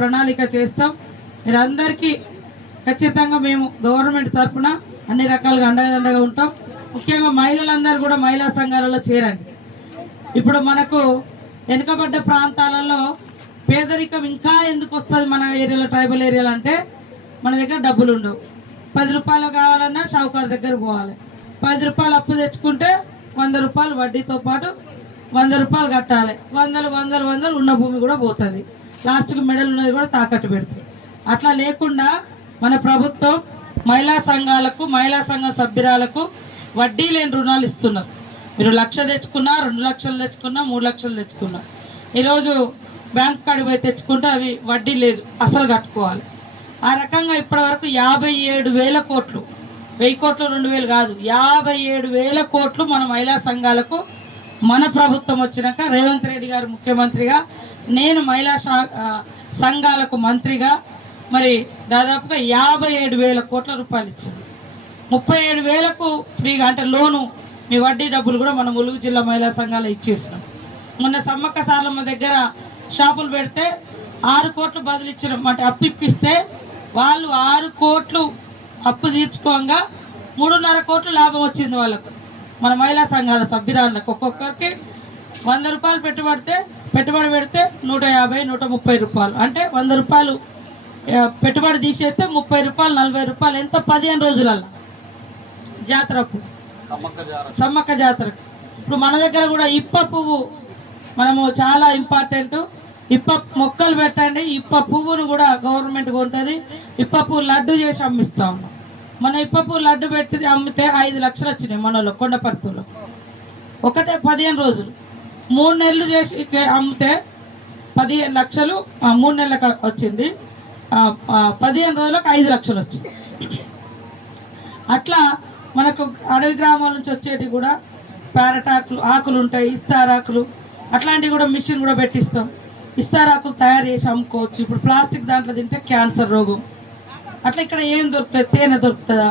ప్రణాళిక చేస్తాం. మీరందరికీ ఖచ్చితంగా మేము గవర్నమెంట్ తరఫున అన్ని రకాలుగా అండగా ఉంటాం. ముఖ్యంగా మహిళలందరూ కూడా మహిళా సంఘాలలో చేరండి. ఇప్పుడు మనకు వెనుకబడ్డ ప్రాంతాలలో పేదరికం ఇంకా ఎందుకు వస్తుంది మన ఏరియాలో, ట్రైబల్ ఏరియాలో అంటే మన దగ్గర డబ్బులు ఉండవు. 10 రూపాయలు కావాలన్నా షావుకారు దగ్గర పోవాలి. 10 రూపాయలు అప్పు తెచ్చుకుంటే 100 రూపాయలు వడ్డీతో పాటు 100 రూపాయలు కట్టాలి. వందలు ఉన్న భూమి కూడా పోతుంది. లాస్ట్కి మెడల్ ఉన్నది కూడా తాకట్టు పెడుతుంది. అట్లా లేకుండా మన ప్రభుత్వం మహిళా సంఘాలకు, మహిళా సంఘ సభ్యురాలకు వడ్డీ లేని రుణాలు ఇస్తున్నారు. మీరు 1 లక్ష తెచ్చుకున్నా, 2 లక్షలు తెచ్చుకున్నా, 3 లక్షలు తెచ్చుకున్నా, ఈరోజు బ్యాంక్ కాడికి పోయి తెచ్చుకుంటే అవి వడ్డీ లేదు, అసలు కట్టుకోవాలి. ఆ రకంగా ఇప్పటివరకు 57,000 కోట్లు, 1000 కోట్లు 2000 కాదు, 57,000 కోట్లు మన మహిళా సంఘాలకు మన ప్రభుత్వం వచ్చినాక రేవంత్ రెడ్డి గారు ముఖ్యమంత్రిగా, నేను మహిళా సంఘాలకు మంత్రిగా మరి దాదాపుగా 57,000 కోట్ల రూపాయలు ఇచ్చాను. 37,000కు ఫ్రీగా అంటే లోను, మీ వడ్డీ డబ్బులు కూడా మన ములుగు జిల్లా మహిళా సంఘాలు ఇచ్చేసినాం. మొన్న సమ్మక్క సారలమ్మ దగ్గర షాపులు పెడితే 6 కోట్లు బదులు ఇచ్చినాం. అంటే అప్పు ఇప్పిస్తే వాళ్ళు 6 కోట్లు అప్పు తీర్చుకోగా 3.5 కోట్లు లాభం వచ్చింది వాళ్ళకు. మన మహిళా సంఘాల సభ్యురాళ్ళకు ఒక్కొక్కరికి 100 రూపాయలు పెట్టుబడి పెడితే 150, 130 రూపాయలు, అంటే 100 రూపాయలు పెట్టుబడి తీసేస్తే 30 రూపాయలు, 40 రూపాయలు, ఎంత 15 రోజులల్లో జాతరకు, సమ్మక్క జాతరకు. ఇప్పుడు మన దగ్గర కూడా ఇప్ప పువ్వు మనము చాలా ఇంపార్టెంట్. ఇప్ప మొక్కలు పెట్టండి. ఇప్ప పువ్వును కూడా గవర్నమెంట్ కొంటుంది. ఇప్ప పువ్వు లడ్డు చేసి అమ్మిస్తా ఉన్నాం. మన ఇప్ప పువ్వు లడ్డు పెట్టి అమ్మితే 5 లక్షలు వచ్చినాయి మనలో కొండపర్తిలో. ఒకటే 15 రోజులు, 3 నెలలు చేసి అమ్మితే 15 లక్షలు, 3 నెలలకు వచ్చింది. 15 రోజులకు 5 లక్షలు వచ్చింది. అట్లా మనకు అడవి గ్రామాల నుంచి వచ్చేటివి కూడా ప్యారటాకులు ఆకులు ఉంటాయి, ఇస్తారాకులు, అట్లాంటివి కూడా మిషన్ కూడా పెట్టిస్తాం. ఇస్తారాకులు తయారు చేసి అమ్ముకోవచ్చు. ఇప్పుడు ప్లాస్టిక్ దాంట్లో తింటే క్యాన్సర్ రోగం. అట్లా ఇక్కడ ఏం దొరుకుతుంది? తేనె దొరుకుతుందా?